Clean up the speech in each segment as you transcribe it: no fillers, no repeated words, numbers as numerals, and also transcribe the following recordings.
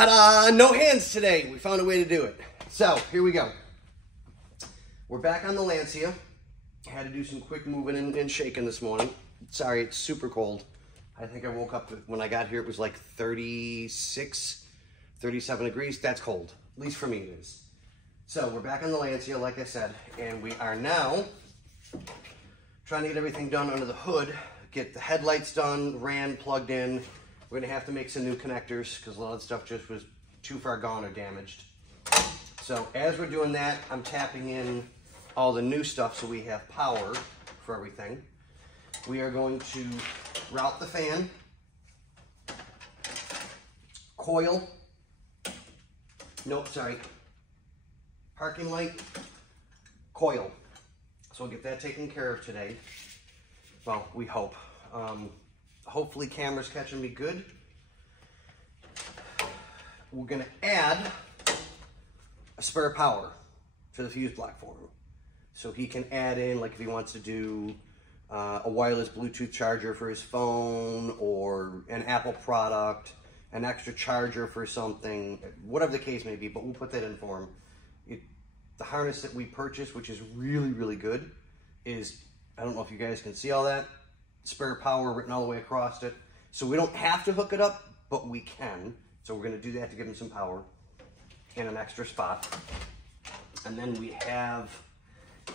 Ta-da! No hands today. We found a way to do it. So, here we go. We're back on the Lancia. I had to do some quick moving and shaking this morning. Sorry, it's super cold. I think I woke up, when I got here, it was like 36, 37 degrees. That's cold. At least for me it is. So, we're back on the Lancia, like I said, and we are now trying to get everything done under the hood, get the headlights done, ran, plugged in. We're gonna have to make some new connectors because a lot of the stuff just was too far gone or damaged. So as we're doing that, I'm tapping in all the new stuff so we have power for everything. We are going to route the fan, coil, parking light, coil. So we'll get that taken care of today. Well, we hope. Hopefully camera's catching me good. We're gonna add a spare power to the fuse block for him. So he can add in, like if he wants to do a wireless Bluetooth charger for his phone or an Apple product, an extra charger for something, whatever the case may be, but we'll put that in for him. The harness that we purchased, which is really, really good, is, I don't know if you guys can see all that, spare power written all the way across it. So we don't have to hook it up, but we can. So we're gonna do that to give him some power in an extra spot. And then we have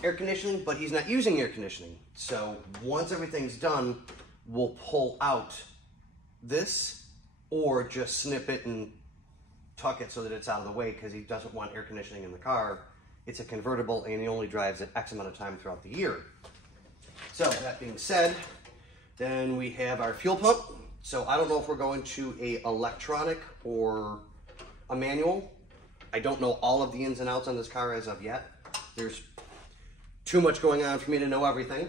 air conditioning, but he's not using air conditioning. So once everything's done, we'll pull out this or just snip it and tuck it so that it's out of the way because he doesn't want air conditioning in the car. It's a convertible and he only drives it X amount of time throughout the year. So that being said, then we have our fuel pump. So I don't know if we're going to a electronic or a manual. I don't know all of the ins and outs on this car as of yet. There's too much going on for me to know everything.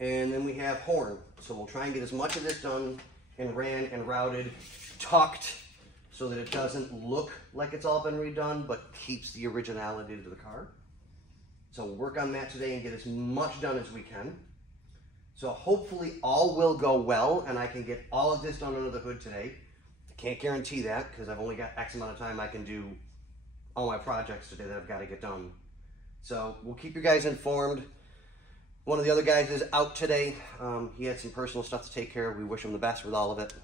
And then we have horn. So we'll try and get as much of this done and ran and routed, tucked, so that it doesn't look like it's all been redone, but keeps the originality to the car. So we'll work on that today and get as much done as we can. So hopefully all will go well and I can get all of this done under the hood today. I can't guarantee that because I've only got X amount of time I can do all my projects today that I've got to get done. So we'll keep you guys informed. One of the other guys is out today. He had some personal stuff to take care of. We wish him the best with all of it.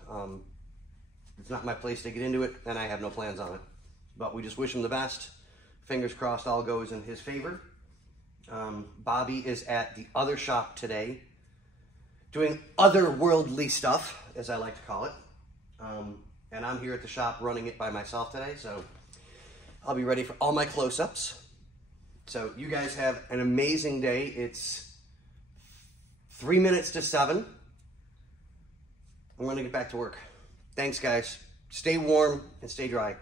It's not my place to get into it and I have no plans on it. But we just wish him the best. Fingers crossed all goes in his favor. Bobby is at the other shop today doing otherworldly stuff, as I like to call it. And I'm here at the shop running it by myself today, so I'll be ready for all my close-ups. So you guys have an amazing day. It's 3 minutes to 7. I'm gonna get back to work. Thanks, guys. Stay warm and stay dry.